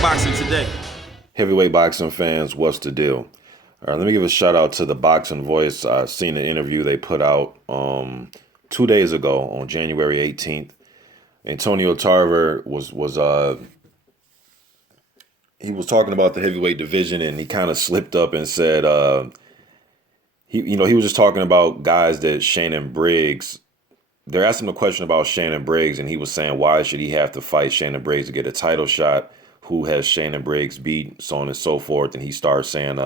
boxing today? Heavyweight boxing fans, what's the deal? All right, let me give a shout out to the Boxing Voice. I seen an interview they put out 2 days ago on January 18th. Antonio Tarver was he was talking about the heavyweight division, and he kind of slipped up and said he was just talking about guys that Shannon Briggs. They're asking him a question about Shannon Briggs, and he was saying why should he have to fight Shannon Briggs to get a title shot? Who has Shannon Briggs beat? So on and so forth. And he starts saying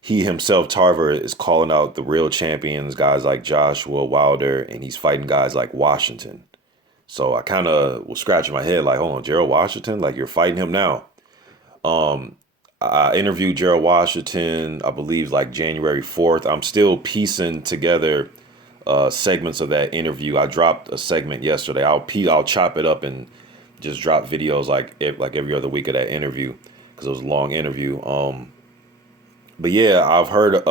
he himself, Tarver, is calling out the real champions, guys like Joshua Wilder, and he's fighting guys like Washington. So I kind of was scratching my head like, hold on, Gerald Washington? Like, you're fighting him now. I interviewed Gerald Washington, I believe, like January 4th. I'm still piecing together segments of that interview. I dropped a segment yesterday. I'll chop it up and just drop videos like every other week of that interview because it was a long interview. But yeah, I've heard.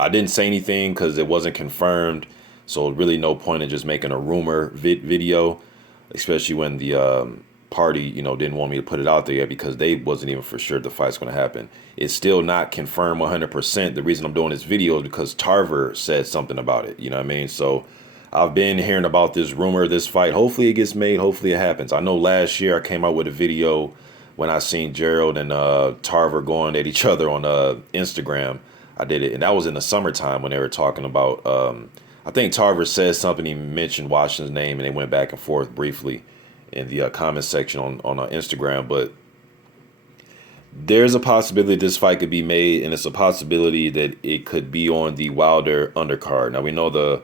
I didn't say anything because it wasn't confirmed, so really no point in just making a rumor video, especially when the party didn't want me to put it out there yet because they wasn't even for sure the fight's going to happen. It's still not confirmed 100%. The reason I'm doing this video is because Tarver said something about it. You know what I mean? So I've been hearing about this rumor, this fight. Hopefully it gets made. Hopefully it happens. I know last year I came out with a video when I seen Gerald and Tarver going at each other on Instagram. I did it, and that was in the summertime when they were talking about. I think Tarver said something. He mentioned Washington's name, and they went back and forth briefly in the comment section on Instagram. But there's a possibility this fight could be made, and it's a possibility that it could be on the Wilder undercard. Now we know the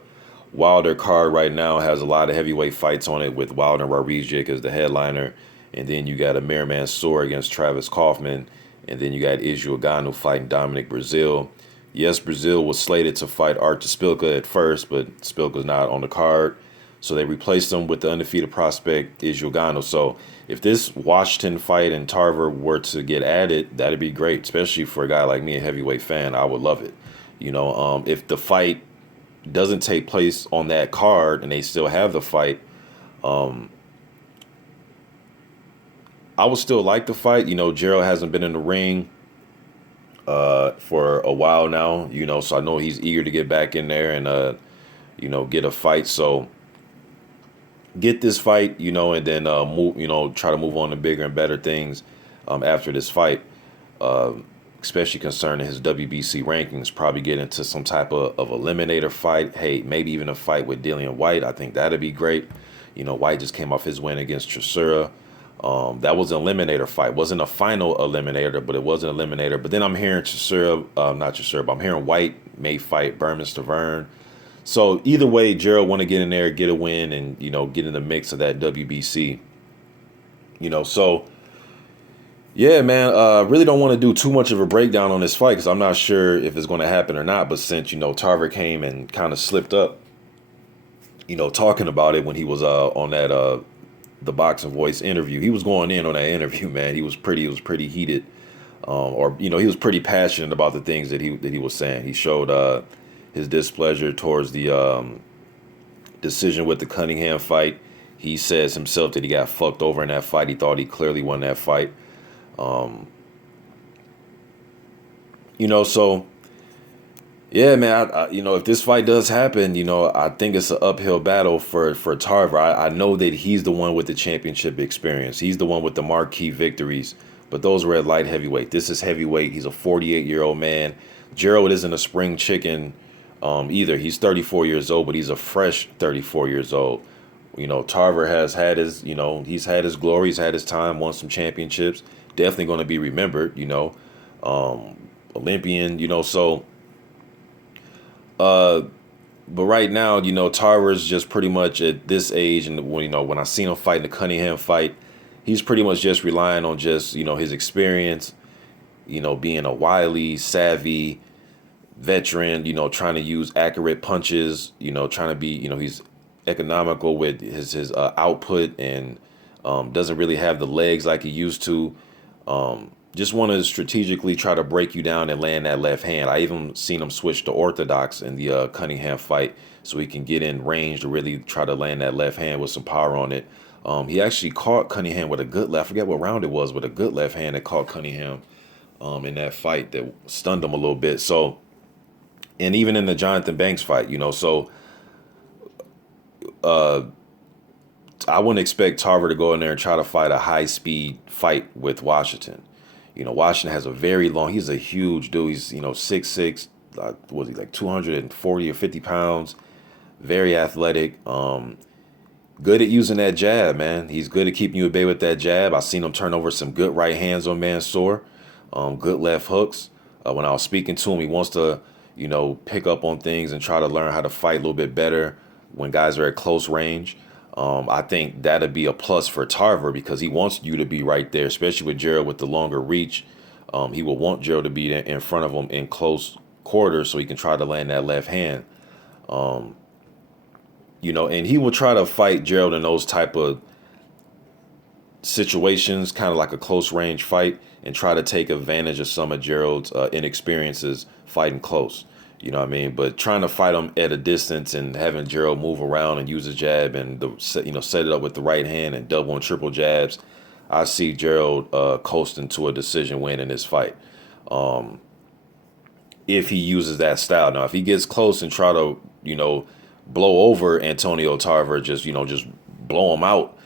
Wilder card right now has a lot of heavyweight fights on it with Wilder and Wawrzyk as the headliner. And then you got Amir Mansour against Travis Kaufman. And then you got Israel Ganu fighting Dominic Brazil. Yes, Brazil was slated to fight Artur Spilka at first, but Spilka's not on the card. So they replaced him with the undefeated prospect Israel Ganu. So if this Washington fight and Tarver were to get added, that'd be great, especially for a guy like me, a heavyweight fan. I would love it. If the fight doesn't take place on that card and they still have the fight, I would still like the fight. Gerald hasn't been in the ring for a while now, so I know he's eager to get back in there and, get a fight. So get this fight, and then move, try to move on to bigger and better things after this fight, especially concerning his WBC rankings, probably get into some type of eliminator fight. Hey, maybe even a fight with Dillian White. I think that'd be great. White just came off his win against Chisora. That was an eliminator fight. Wasn't a final eliminator, but it was an eliminator. But then I'm hearing not Chisora, but I'm hearing White may fight Berman Stavern. So either way, Gerald want to get in there, get a win, and, get in the mix of that WBC. So yeah, man, really don't want to do too much of a breakdown on this fight because I'm not sure if it's going to happen or not. But since, Tarver came and kind of slipped up, talking about it when he was on that the Boxing Voice interview. He was going in on that interview, man. He was pretty heated, he was pretty passionate about the things that he was saying. He showed his displeasure towards the decision with the Cunningham fight. He says himself that he got fucked over in that fight. He thought he clearly won that fight. So yeah, man, if this fight does happen, I think it's an uphill battle for Tarver. I know that he's the one with the championship experience. He's the one with the marquee victories, but those were at light heavyweight. This is heavyweight. He's a 48-year-old man. Gerald isn't a spring chicken either. He's 34 years old, but he's a fresh 34 years old. Tarver has had his, he's had his glory. He's had his time, won some championships. Definitely going to be remembered, Olympian, so... But right now, Tarver's just pretty much at this age, and when I seen him fight in the Cunningham fight, he's pretty much just relying on just his experience, being a wily, savvy veteran, trying to use accurate punches, trying to be, he's economical with his output and doesn't really have the legs like he used to. Just want to strategically try to break you down and land that left hand. I even seen him switch to orthodox in the Cunningham fight so he can get in range to really try to land that left hand with some power on it. He actually caught Cunningham with a good left. I forget what round it was, but a good left hand that caught Cunningham in that fight that stunned him a little bit. So, and even in the Jonathan Banks fight, so I wouldn't expect Tarver to go in there and try to fight a high speed fight with Washington. Washington has a very long. He's a huge dude. He's 6'6". Was he like 240 or 50 pounds? Very athletic. Good at using that jab, man. He's good at keeping you at bay with that jab. I've seen him turn over some good right hands on Mansour. Good left hooks. When I was speaking to him, he wants to, pick up on things and try to learn how to fight a little bit better when guys are at close range. I think that'd be a plus for Tarver because he wants you to be right there, especially with Gerald with the longer reach. He will want Gerald to be in front of him in close quarters so he can try to land that left hand. And he will try to fight Gerald in those type of situations, kind of like a close range fight, and try to take advantage of some of Gerald's inexperiences fighting close. You know what I mean? But trying to fight him at a distance and having Gerald move around and use his jab and set it up with the right hand and double and triple jabs, I see Gerald coasting to a decision win in this fight. If he uses that style. Now, if he gets close and try to, blow over Antonio Tarver, just blow him out,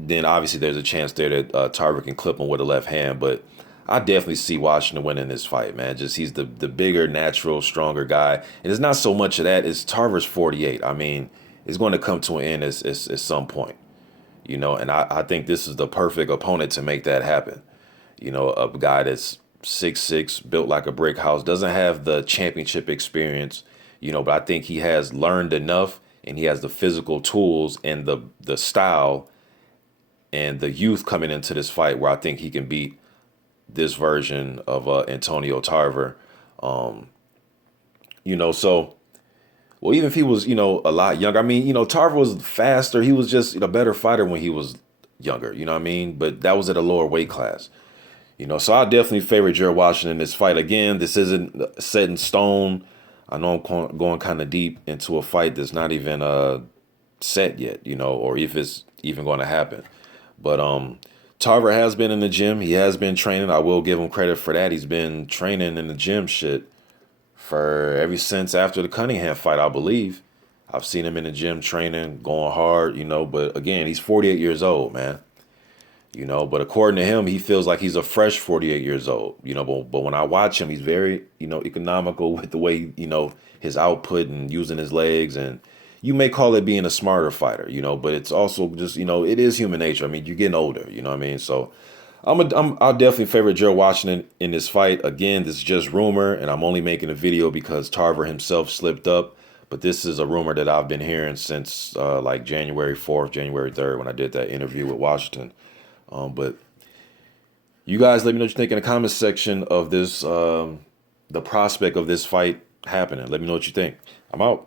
then obviously there's a chance there that Tarver can clip him with a left hand. But I definitely see Washington winning this fight, man. Just he's the bigger, natural, stronger guy. And it's not so much of that. It's Tarver's 48. I mean, it's going to come to an end at some point, and I think this is the perfect opponent to make that happen. A guy that's 6'6", built like a brick house, doesn't have the championship experience, but I think he has learned enough and he has the physical tools and the style and the youth coming into this fight where I think he can beat this version of Antonio Tarver. So, well, even if he was, a lot younger, I mean, Tarver was faster. He was just a better fighter when he was younger, you know what I mean? But that was at a lower weight class, so I definitely favor Gerald Washington in this fight. Again, this isn't set in stone. I know I'm going kind of deep into a fight that's not even set yet, or if it's even going to happen. But Tarver has been in the gym. He has been training. I will give him credit for that. He's been training in the gym for ever since after the Cunningham fight, I believe. I've seen him in the gym training, going hard, But again, he's 48 years old, man. But according to him, he feels like he's a fresh 48 years old, but when I watch him, he's very, economical with the way, his output and using his legs. And you may call it being a smarter fighter, but it's also just, it is human nature. I mean, you're getting older, you know what I mean? So I'll definitely favor Gerald Washington in this fight. Again, this is just rumor, and I'm only making a video because Tarver himself slipped up. But this is a rumor that I've been hearing since like January 4th, January 3rd, when I did that interview with Washington. But you guys let me know what you think in the comments section of this, the prospect of this fight happening. Let me know what you think. I'm out.